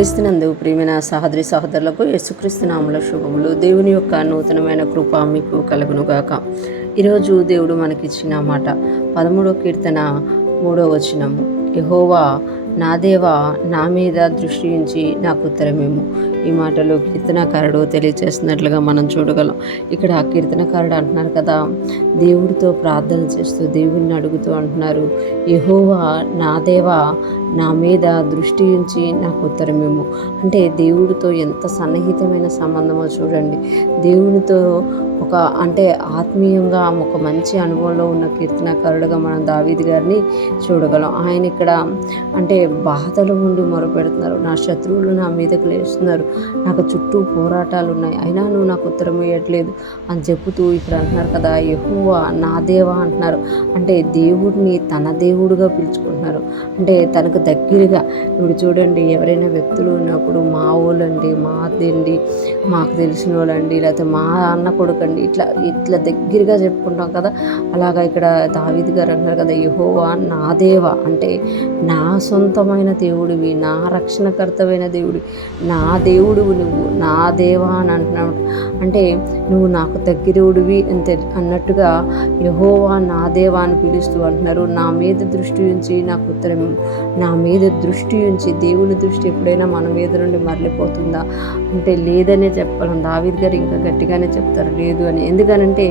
క్రీస్తునందు ప్రియమైన సహోదరి సహోదరులకు యేసుక్రీస్తు నామములో శుభములు. దేవుని యొక్క నూతనమైన కృప మీకు కలుగునుగాక. ఈరోజు దేవుడు మనకిచ్చిన మాట 13వ కీర్తన 3వ వచనము. యెహోవా నా దేవా నా మీద దృష్టి ఉంచి నాకు ఉత్తరమేము. ఈ మాటలు కీర్తనకారుడు తెలియజేస్తున్నట్లుగా మనం చూడగలం. ఇక్కడ కీర్తనకారుడు అంటున్నారు కదా, దేవుడితో ప్రార్థన చేస్తూ దేవుణ్ణి అడుగుతూ అంటున్నారు, యెహోవా నా దేవా నా మీద దృష్టి ఉంచి నాకు ఉత్తరమేము. అంటే దేవుడితో ఎంత సన్నిహితమైన సంబంధమో చూడండి. దేవునితో అంటే ఆత్మీయంగా ఒక మంచి అనుభవంలో ఉన్న కీర్తనకారుడుగా మనం దావీదు గారిని చూడగలం. ఆయన ఇక్కడ అంటే బాధలు ఉండి మొరపెడుతున్నారు. నా శత్రువులు నా మీదకు లేస్తున్నారు, నాకు చుట్టూ పోరాటాలు ఉన్నాయి, అయినా నువ్వు నాకు ఉత్తరం ఇవ్వట్లేదు అని చెబుతూ ఇక్కడ అంటున్నారు కదా, యెహోవా నా దేవా అంటున్నారు. అంటే దేవుడిని తన దేవుడుగా పిలుచుకుంటున్నారు. అంటే తనకు దగ్గరగా. ఇప్పుడు చూడండి, ఎవరైనా వ్యక్తులు ఉన్నప్పుడు మా వాళ్ళండి, మాదండి, మాకు తెలిసిన వాళ్ళండి, లేకపోతే మా అన్న కొడుకండి, ఇట్లా దగ్గరగా చెప్పుకుంటాం కదా. అలాగా ఇక్కడ దావీదు గారు అంటారు కదా, యెహోవా నా దేవా అంటే నా సొంతమైన దేవుడివి, నా రక్షణకర్తమైన దేవుడివి, నా దేవుడివి నువ్వు, నా దేవా అని అంటున్నావు. అంటే నువ్వు నాకు దగ్గరుడివి అన్నట్టుగా యెహోవా నా దేవా అని పిలుస్తూ అంటున్నారు. నా మీద దృష్టి ఉంచి నాకు ఉత్తరం, నా మీద దృష్టి ఉంచి. దేవుని దృష్టి ఎప్పుడైనా మన మీద నుండి మరలిపోతుందా అంటే లేదనే చెప్పగలం. దావీదు గారు ఇంకా గట్టిగానే చెప్తారు లేదు అని. ఎందుకనంటే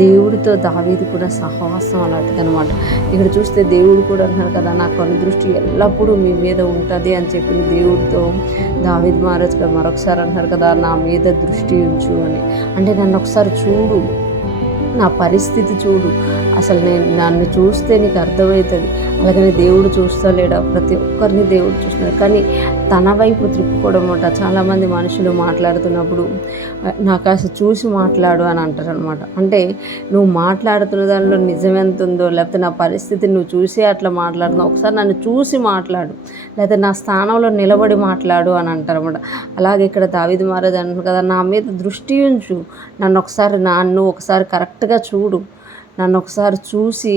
దేవుడితో దావీదు కూడా సహవాసం అలాంటిదనమాట. ఇక్కడ చూస్తే దేవుడు కూడా అంటున్నారు కదా, నా కను దృష్టి ఎల్లప్పుడూ మీ మీద ఉంటుంది అని చెప్పిన దేవుడితో దావీదు మహారాజు గారు మరొకసారి అంటున్నారు కదా, నా మీద దృష్టి ఉంచు అని. అంటే నన్ను ఒకసారి చూడు, నా పరిస్థితి చూడు, అసలు నన్ను చూస్తే నీకు అర్థమవుతుంది. అలాగనే దేవుడు చూస్తలేడా? ప్రతి ఒక్కరిని దేవుడు చూస్తున్నాడు, కానీ తన వైపు త్రిప్పుకోవడం అంట. చాలామంది మనుషులు మాట్లాడుతున్నప్పుడు నాకు అసలు చూసి మాట్లాడు అని అంటారు అనమాట. అంటే నువ్వు మాట్లాడుతున్న దానిలో నిజం ఎంత ఉందో, లేకపోతే నా పరిస్థితిని నువ్వు చూసి అట్లా మాట్లాడుతున్నావు, ఒకసారి నన్ను చూసి మాట్లాడు, లేకపోతే నా స్థానంలో నిలబడి మాట్లాడు అని అంటారు అనమాట. అలాగే ఇక్కడ దావీదు మహారాజు అంటారు కదా, నా మీద దృష్టి ఉంచు, నన్ను ఒకసారి కరెక్ట్గా చూడు, నన్ను ఒకసారి చూసి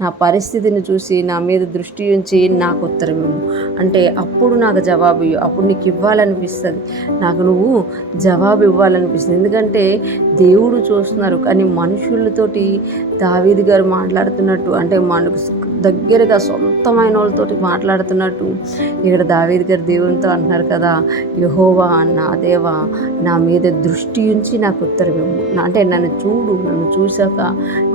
నా పరిస్థితిని చూసి నా మీద దృష్టి ఉంచి నాకు ఉత్తరం ఇవ్వు. అంటే అప్పుడు నాకు జవాబు ఇవ్వు, అప్పుడు నీకు ఇవ్వాలనిపిస్తుంది, నాకు నువ్వు జవాబు ఇవ్వాలనిపిస్తుంది. ఎందుకంటే దేవుడు చూస్తున్నారు, కానీ మనుషులతోటి దావీదు గారు మాట్లాడుతున్నట్టు, అంటే మనకు దగ్గరగా సొంతమైన వాళ్ళతోటి మాట్లాడుతున్నట్టు ఇక్కడ దావీదు గారు దేవునితో అంటున్నారు కదా, యెహోవా నా దేవా నా మీద దృష్టి ఉంచి నాకు ఉత్తరం ఇవ్వు. అంటే నన్ను చూడు, నన్ను చూశాక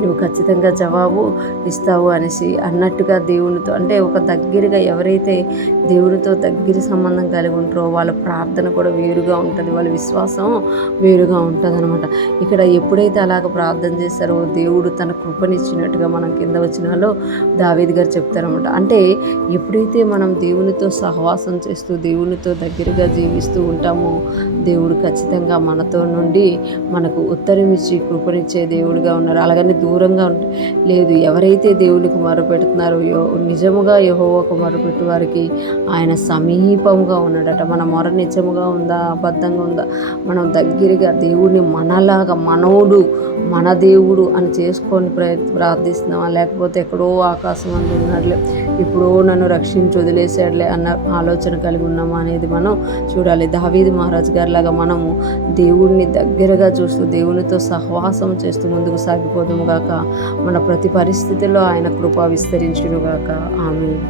నువ్వు ఖచ్చితంగా జవాబు ఇస్తావు అనేసి అన్నట్టుగా దేవునితో, అంటే ఒక దగ్గరగా ఎవరైతే దేవునితో దగ్గర సంబంధం కలిగి ఉంటారో వాళ్ళ ప్రార్థన కూడా వేరుగా ఉంటుంది, వాళ్ళ విశ్వాసం వేరుగా ఉంటుంది అనమాట. ఇక్కడ ఎప్పుడైతే అలాగ ప్రార్థన చేస్తారో దేవుడు తన కృపనిచ్చినట్టుగా మనం కింద వచ్చినాలో దావీదు గారు చెప్తారనమాట. అంటే ఎప్పుడైతే మనం దేవునితో సహవాసం చేస్తూ దేవునితో దగ్గరగా జీవిస్తూ ఉంటామో దేవుడు ఖచ్చితంగా మనతో నుండి మనకు ఉత్తరం ఇచ్చి కృపనిచ్చే దేవుడిగా ఉన్నారు. అలాగని దూరంగా లేదు. ఎవరైతే దేవునికి మొరపెడుతున్నారో నిజముగా యెహోవాకు మొరపెట్టు వారికి ఆయన సమీపంగా ఉన్నాడట. మన మొర నిజముగా ఉందా, అబద్ధంగా ఉందా, మనం దగ్గరగా దేవుడిని మనలాగా మనోడు, మన దేవుడు అని చేసుకొని ప్రార్థిస్తున్నామా, లేకపోతే ఎక్కడో ఆకాశం అందు ఉన్నాడులే, ఇప్పుడు నన్ను రక్షించి వదిలేసాడులే అన్న ఆలోచన కలిగి ఉన్నామా అనేది మనం చూడాలి. దావీదు మహారాజు గారిలాగా మనము దేవుడిని దగ్గరగా చూస్తూ దేవునితో సహవాసం చేస్తూ ముందుకు సాగిపోదుము గాక. మన ప్రతి పరిస్థితిలో ఆయన కృప విస్తరించును గాక. ఆమేన్.